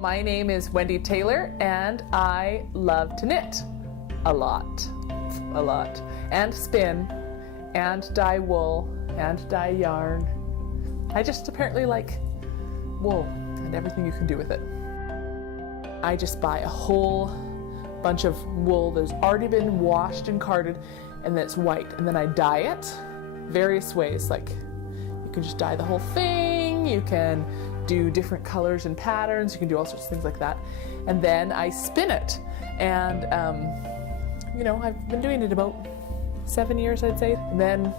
My name is Wendy Taylor and I love to knit a lot, and spin, and dye wool, and dye yarn. I just apparently like wool and everything you can do with it. I just buy a whole bunch of wool that's already been washed and carded and that's white, and then I dye it various ways. Like, you can just dye the whole thing, you can do different colors and patterns, you can do all sorts of things like that, and then I spin it. And you know, I've been doing it about 7 years, I'd say, and then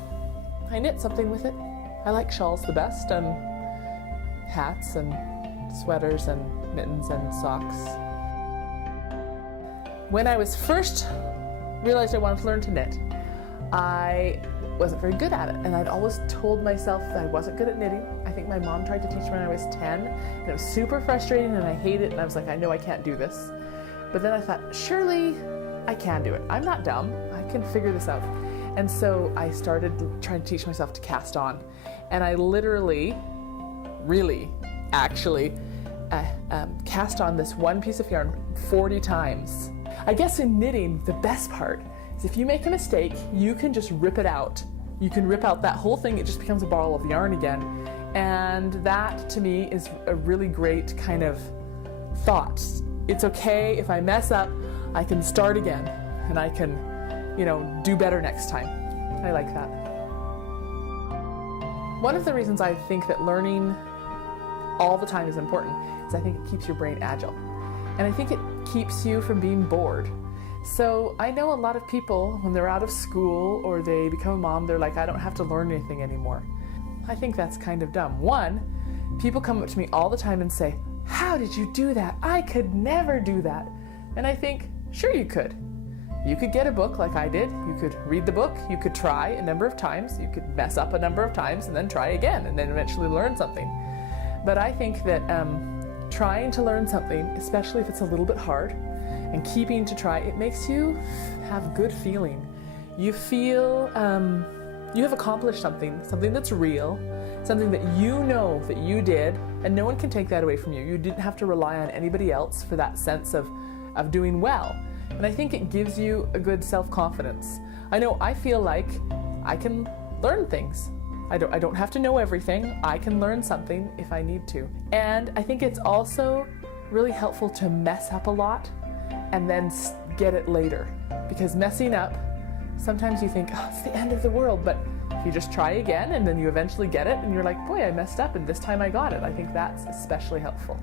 I knit something with it. I like shawls the best, and hats and sweaters and mittens and socks. When I was first realized I wanted to learn to knit, I wasn't very good at it, and I'd always told myself that I wasn't good at knitting. I think my mom tried to teach me when I was 10, and it was super frustrating, and I hated it, and I was like, I know I can't do this. But then I thought, surely I can do it. I'm not dumb. I can figure this out. And so I started trying to teach myself to cast on, and I literally, actually cast on this one piece of yarn 40 times. I guess in knitting, the best part is if you make a mistake, you can just rip it out. You can rip out that whole thing, it just becomes a ball of yarn again. And that, to me, is a really great kind of thought. It's okay if I mess up, I can start again, and I can, you know, do better next time. I like that. One of the reasons I think that learning all the time is important is I think it keeps your brain agile. And I think it keeps you from being bored. So I know a lot of people, when they're out of school or they become a mom, they're like, I don't have to learn anything anymore. I think that's kind of dumb. One, people come up to me all the time and say, how did you do that? I could never do that. And I think, sure you could. You could get a book like I did. You could read the book. You could try a number of times. You could mess up a number of times and then try again and then eventually learn something. But I think that trying to learn something, especially if it's a little bit hard, and keeping to try, it makes you have good feeling. You feel you have accomplished something that's real, something that you know that you did, and no one can take that away from you. You didn't have to rely on anybody else for that sense of doing well. And I think it gives you a good self-confidence. I know I feel like I can learn things. I don't have to know everything. I can learn something if I need to. And I think it's also really helpful to mess up a lot and then get it later. Because messing up, sometimes you think, oh, it's the end of the world, but if you just try again and then you eventually get it and you're like, boy, I messed up and this time I got it. I think that's especially helpful.